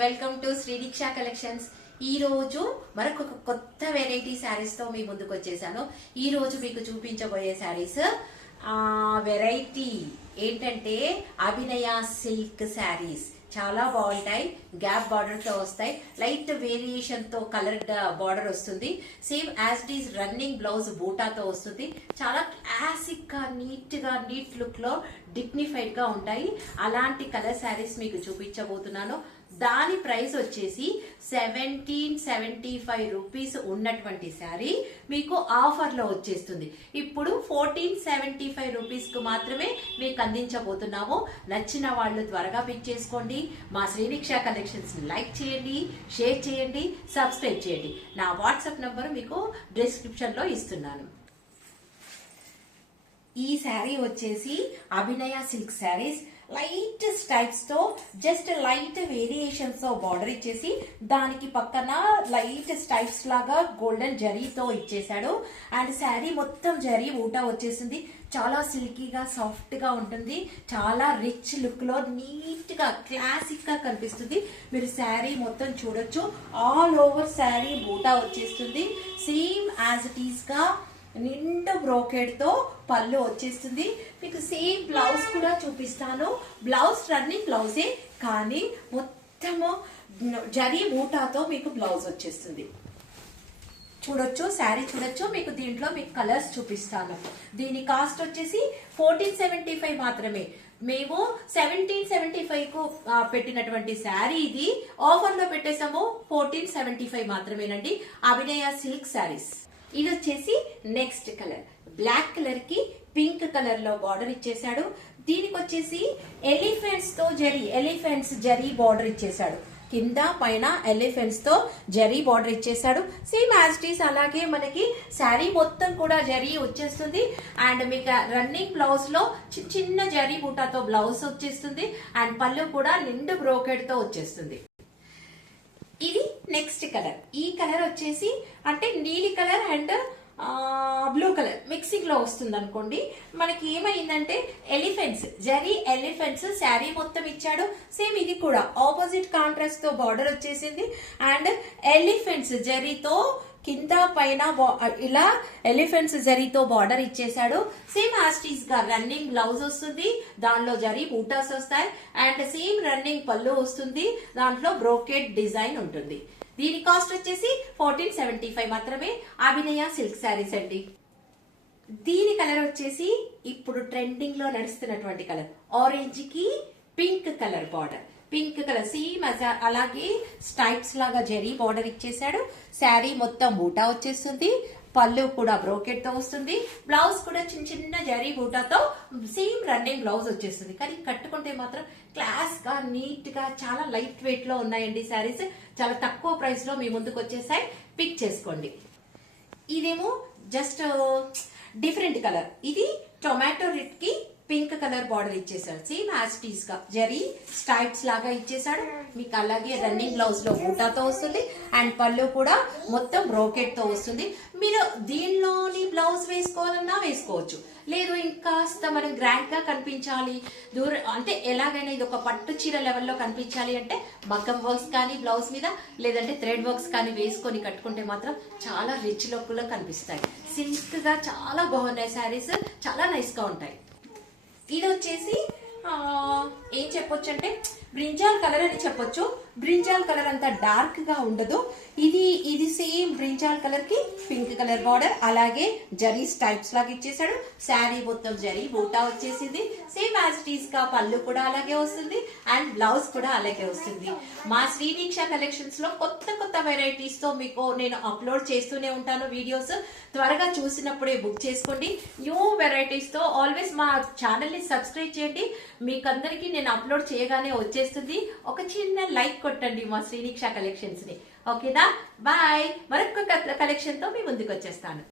Welcome to శ్రీదీక్ష collections. ఈ రోజు మరొక కొత్త వెరైటీ శారీస్ తో మీ ముందుకు వచ్చేసాను. ఈ రోజు మీకు చూపించబోయే శారీస్ వెరైటీ ఏంటంటే అభినయ సిల్క్ శారీస్. చాలా బాగుంటాయి. గ్యాప్ బార్డర్ తో వస్తాయి. లైట్ వేరియేషన్ తో కలర్ బార్డర్ వస్తుంది. Same as it is running blouse బూటాతో వస్తుంది. చాలా క్లాసిక్ గా నీట్ లుక్ లో డిగ్నిఫైడ్ గా ఉంటాయి. అలాంటి కలర్ శారీస్ మీకు చూపించబోతున్నాను. దాని ప్రైస్ వచ్చేసి 1775 రూపీస్ ఉన్నటువంటి శారీ మీకు ఆఫర్ లో వచ్చేస్తుంది. ఇప్పుడు 1475 రూపీస్ కు మాత్రమే మీకు అందించబోతున్నాము. నచ్చిన వాళ్ళు త్వరగా పిక్ చేసుకోండి. మా శ్రీదీక్ష కలెక్షన్స్ లైక్ చేయండి, షేర్ చేయండి, సబ్స్క్రైబ్ చేయండి. నా వాట్సాప్ నంబర్ మీకు డిస్క్రిప్షన్ లో ఇస్తున్నాను. ఈ శారీ వచ్చేసి అభినయ సిల్క్ శారీస్. లైట్ స్టైప్స్ తో జస్ట్ లైట్ వేరియేషన్స్ తో బార్డర్ ఇచ్చేసి దానికి పక్కన లైట్ స్టైప్స్ లాగా గోల్డెన్ జరీతో ఇచ్చేసాడు. అండ్ శారీ మొత్తం జరీ ఊటా వచ్చేసింది. చాలా సిల్కీగా సాఫ్ట్ గా ఉంటుంది. చాలా రిచ్ లుక్ లో నీట్ గా క్లాసిక్ గా కనిపిస్తుంది. మీరు శారీ మొత్తం చూడొచ్చు. ఆల్ ఓవర్ శారీ ఊటా వచ్చేస్తుంది. సేమ్ యాజ్ ఇట్ ఈస్ గా నిండు బ్రోకెడ్ తో పళ్ళు వచ్చేస్తుంది. మీకు సేమ్ బ్లౌజ్ కూడా చూపిస్తాను. బ్లౌజ్ రన్నింగ్ బ్లౌజే కానీ మొత్తము జరీ బూటాతో మీకు బ్లౌజ్ వచ్చేస్తుంది. చూడొచ్చు, శారీ చూడొచ్చు. మీకు దీంట్లో మీకు కలర్స్ చూపిస్తాను. దీని కాస్ట్ వచ్చేసి 1475 మాత్రమే. మేము 1775 కు పెట్టినటువంటి శారీ ఇది ఆఫర్ లో పెట్టేసాము. 1475 మాత్రమేనండి. అభినయ సిల్క్ శారీస్. ఇది వచ్చేసి నెక్స్ట్ కలర్. బ్లాక్ కలర్ కి పింక్ కలర్ లో బార్డర్ ఇచ్చేసాడు. దీనికి వచ్చేసి ఎలిఫెంట్స్ జరీ బార్డర్ ఇచ్చేసాడు. కింద పైన ఎలిఫెంట్స్ తో జరీ బార్డర్ ఇచ్చేసాడు. సేమ్ యాజ్ ఇట్ ఈస్ అలాగే మనకి శారీ మొత్తం కూడా జరీ వచ్చేస్తుంది. అండ్ మీకు రన్నింగ్ బ్లౌజ్ లో చిన్న జరీ బూటాతో బ్లౌజ్ వచ్చేస్తుంది. అండ్ పళ్ళు కూడా నిండు బ్రోకెడ్ తో వచ్చేస్తుంది. ఇది నెక్స్ట్ కలర్. ఈ కలర్ వచ్చేసి అంటే నీలి colour and blue colour mixing లో వస్తుంది అనుకోండి. మనకి ఏమైందంటే ఎలిఫెంట్స్ శారీ మొత్తం ఇచ్చాడు. సేమ్ ఇది కూడా ఆపోజిట్ కాంట్రాస్ట్ తో బార్డర్ వచ్చేసింది. అండ్ ఎలిఫెంట్స్ జరీతో కింద పైన ఇలా ఎలిఫెంట్స్ జరీతో బార్డర్ ఇచ్చేసాడు. సేమ్ యాస్టీస్ గా రన్నింగ్ బ్లౌజ్ వస్తుంది. దానిలో జరీ బూటాస్ వస్తాయి. అండ్ సేమ్ రన్నింగ్ పళ్ళు వస్తుంది. దాంట్లో బ్రోకెడ్ డిజైన్ ఉంటుంది. దీని కాస్ట్ వచ్చేసి 1475 మాత్రమే. అభినయ సిల్క్ శారీస్ అండి. దీని కలర్ వచ్చేసి ఇప్పుడు ట్రెండింగ్ లో నడుస్తున్నటువంటి కలర్. ఆరెంజ్ కి pink colour border. Pink colour same అలాగే స్టైప్స్ లాగా జరీ బార్డర్ ఇచ్చేసాడు. శారీ మొత్తం బూటా వచ్చేస్తుంది. పళ్ళు కూడా బ్రోకెట్ తో వస్తుంది. బ్లౌజ్ కూడా చిన్న జరీ బూటాతో సేమ్ రన్నింగ్ బ్లౌజ్ వచ్చేస్తుంది. కానీ కట్టుకుంటే మాత్రం క్లాస్ గా నీట్ గా చాలా లైట్ వెయిట్ లో ఉన్నాయండి శారీస్. చాలా తక్కువ ప్రైస్ లో మీ ముందుకు వచ్చేసాయి. పిక్ చేసుకోండి. ఇదేమో జస్ట్ డిఫరెంట్ కలర్. ఇది టొమాటో రెడ్ కి పింక్ కలర్ బార్డర్ ఇచ్చేసాడు. సేమ్ యాజ్ ఇట్ ఈస్ గా జరీ స్టైప్స్ లాగా ఇచ్చేసాడు. మీకు అలాగే రన్నింగ్ బ్లౌజ్ లో బూటాతో వస్తుంది. అండ్ పళ్ళు కూడా మొత్తం బ్రోకెట్ తో వస్తుంది. మీరు దీనిలోని బ్లౌజ్ వేసుకోవాలన్నా వేసుకోవచ్చు. లేదు ఇంకాస్త మనం గ్రాండ్ గా కనిపించాలి, అంటే ఎలాగైనా ఇది ఒక పట్టు చీర లెవెల్లో కనిపించాలి అంటే మగ్గం వర్క్స్ కానీ బ్లౌజ్ మీద, లేదంటే థ్రెడ్ వర్క్స్ కానీ వేసుకొని కట్టుకుంటే మాత్రం చాలా రిచ్ లుక్ లో కనిపిస్తాయి. సిల్క్ గా చాలా బాగున్నాయి శారీస్. చాలా నైస్ గా ఉంటాయి. ఇది వచ్చేసి ఏం చెప్పొచ్చు అంటే బ్రింజాల్ కలర్ అని చెప్పొచ్చు. బ్రింజాల్ కలర్ అంత డార్క్ గా ఉండదు. ఇది సేమ్ బ్రింజాల్ కలర్ కి పింక్ కలర్ బార్డర్, అలాగే జరీ స్టైప్స్ లాగా ఇచ్చేసాడు. శారీ మొత్తం జరీ బూటా వచ్చేసింది. సేమ్ యాజ్ ఇట్ ఈస్ గా పళ్ళు కూడా అలాగే వస్తుంది. అండ్ బ్లౌజ్ కూడా అలాగే వస్తుంది. మా శ్రీదీక్ష కలెక్షన్స్ లో కొత్త వెరైటీస్ తో మీకు నేను అప్లోడ్ చేస్తూనే ఉంటాను వీడియోస్. త్వరగా చూసినప్పుడే బుక్ చేసుకోండి. న్యూ వెరైటీస్ తో ఆల్వేస్ మా ఛానల్ ని సబ్స్క్రైబ్ చేయండి. మీకందరికి నేను అప్లోడ్ చేయగానే వచ్చేస్తుంది. ఒక చిన్న లైక్ కొట్టండి మా శ్రీదీక్ష కలెక్షన్స్ ని. ఓకేనా? బాయ్. మరొక కలెక్షన్ తో మీ ముందుకు వచ్చేస్తాను.